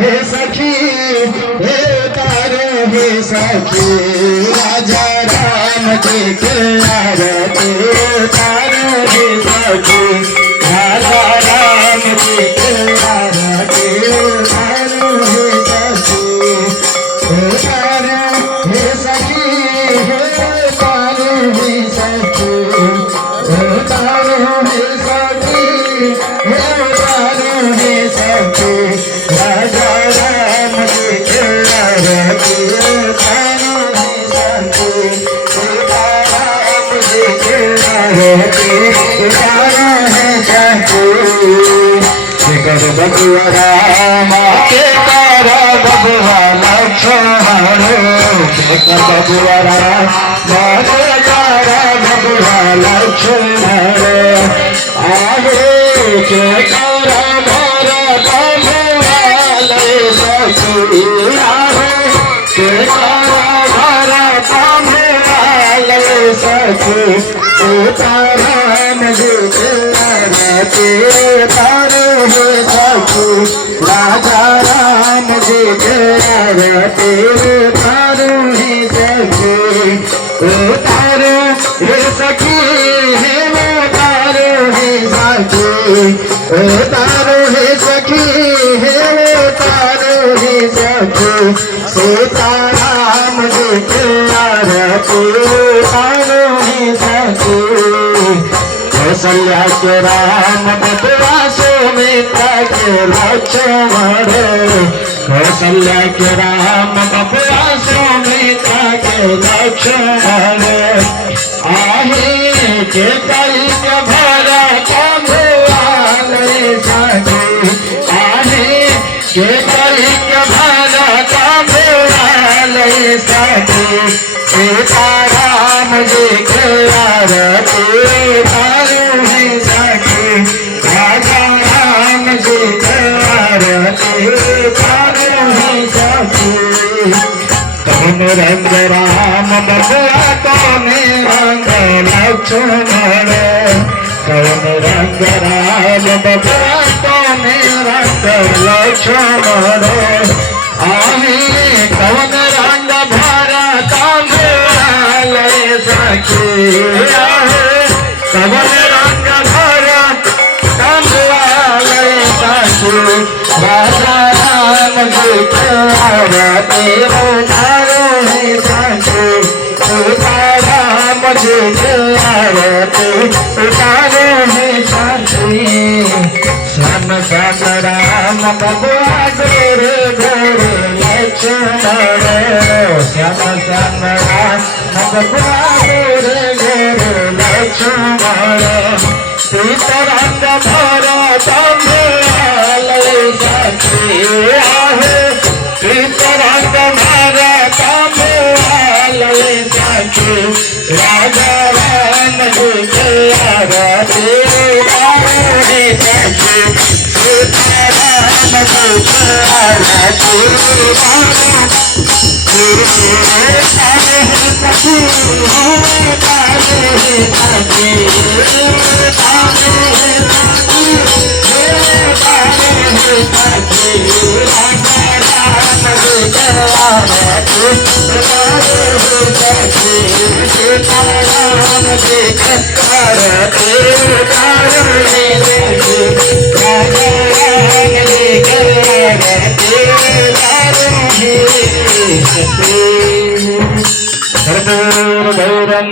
हे सखी हे तारो हे सखी राजा राम जी के आरती तारो हे सखी राजा राम जी के आरती तारो हे सखी हे तारो हे सखी हे तारो हे सखी हे तारो हे सखी हे तारो हे सखी राजा राम जी के आरती तारो हे सखी सीता राम जी के आरती तारो हे सखी कर बबुआ राम के कर बबुआ लक्ष्मण कर बबुआ राम के कर बबुआ लक्ष्मण आगे के कर भरत भुआले सखी आगे के कर भरत भुआले सखी सीताराम जी के आरती तारो हे सखी राजा राम जी के आरती तारो हे सखी तारो हे सखी हे तारो हे सखी तारो हे सखी हे तारो हे सखी सीताराम जी के आरती तारो हे सखी कौशल्या के राम बबुआ सुमित्रा के लक्ष्मण कौशल्या के राम बबुआ सुमित्रा के लक्ष्मण आहे के कई के भरत भुआले सखी आहे के कई के भरत भुआले सखी सीताराम जी के आरती तारो हे सखी राजा राम जी के आरती तारो हे सखी कौन रंग राम बबुआ कौन रंग लक्ष्मण कौन रंग राम बबुआ कौन रंग लक्ष्मण आहे कौन रंग भरत भुआले सखी कौन रंग भरत भुआले सखी राजा राम जी के आरती तारो हे सखी सीताराम जी के आरती तारो हे सखी श्याम श्याम राम बबुआ गोरे गोरे लक्ष्मण श्याम श्याम राम बबुआ गोरे गोरे लक्ष्मण सीतारंग भरत भुआले सखी आहे सीतारंग भरत भुआले सखी राजा राम जी के आरती तारो हे सखी सीताराम जी के आरती गौरम